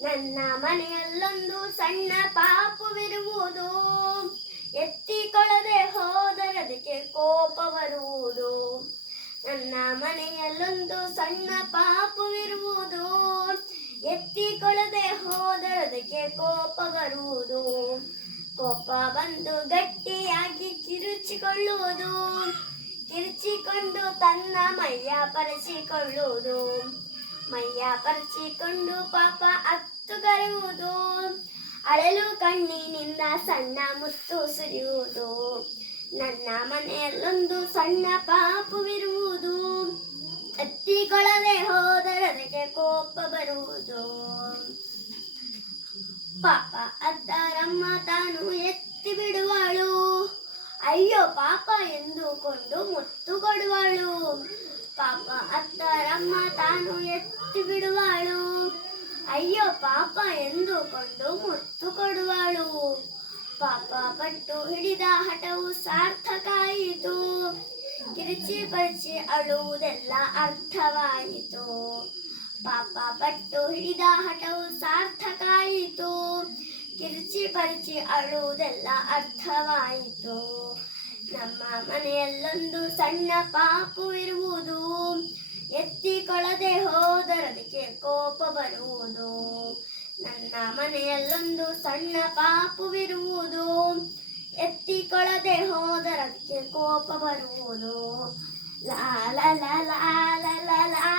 ನನ್ನ ಮನೆಯಲ್ಲೊಂದು ಸಣ್ಣ ಪಾಪವಿರುವುದು, ಎತ್ತಿಕೊಳ್ಳದೆ ಹೋದರದಕ್ಕೆ ಕೋಪ ಬರುವುದು. ನನ್ನ ಮನೆಯಲ್ಲೊಂದು ಸಣ್ಣ ಪಾಪವಿರುವುದು, ಎತ್ತಿಕೊಳ್ಳದೆ ಹೋದರದಕ್ಕೆ ಕೋಪ ಬರುವುದು. ಕೋಪ ಬಂದು ಗಟ್ಟಿಯಾಗಿ ಕಿರುಚಿಕೊಳ್ಳುವುದು, ಕಿರುಚಿಕೊಂಡು ತನ್ನ ಮೈಯ ಪರಚಿಕೊಳ್ಳುವುದು. ಮೈಯ ಪರಚಿಕೊಂಡು ಪಾಪ ಅತ್ತು ಕರೆಯುವುದು, ಅಳಲು ಕಣ್ಣಿನಿಂದ ಸಣ್ಣ ಮುತ್ತು ಸುರಿಯುವುದು. ನನ್ನ ಮನೆಯಲ್ಲೊಂದು ಸಣ್ಣ ಪಾಪವಿರುವುದು, ಎತ್ತಿಕೊಳ್ಳದೆ ಹೋದರದಕ್ಕೆ ಕೋಪ ಬರುವುದು. ಪಾಪ ಅತ್ತರಮ್ಮ ತಾನು ಎತ್ತಿ ಬಿಡುವಳು, ಅಯ್ಯೋ ಪಾಪ ಎಂದುಕೊಂಡು ಮುತ್ತು ಕೊಡುವಳು. ಪಾಪ ಅತ್ತರಮ್ಮ ತಾನು ಎತ್ತಿ ಬಿಡುವಳು, ಅಯ್ಯೋ ಪಾಪ ಎಂದುಕೊಂಡು ಮುತ್ತು ಕೊಡುವಳು. ಪಾಪ ಪಟ್ಟು ಹಿಡಿದ ಹಠವು ಸಾರ್ಥಕಾಯಿತು, ಕಿರುಚಿ ಪರಿಚಿ ಅಳುವುದೆಲ್ಲ ಅರ್ಥವಾಯಿತು. ಪಾಪ ಪಟ್ಟು ಹಿಡಿದ ಹಠವು ಸಾರ್ಥಕಾಯಿತು, ಕಿರುಚಿ ಪರಿಚಿ ಅಳುವುದೆಲ್ಲ ಅರ್ಥವಾಯಿತು. ನಮ್ಮ ಮನೆಯಲ್ಲೊಂದು ಸಣ್ಣ ಪಾಪವಿರುವುದು, ಎತ್ತಿಕೊಳ್ಳದೆ ಹೋದರದಕ್ಕೆ ಕೋಪ ಬರುವುದು. ನನ್ನ ಮನೆಯಲ್ಲೊಂದು ಸಣ್ಣ ಪಾಪವಿರುವುದು, ಎತ್ತಿಕೊಳ್ಳದೆ ಹೋದರದಕ್ಕೆ ಕೋಪ ಬರುವುದು. ಲಾ ಲಾ ಲಾ ಲಾ ಲಾ ಲಾ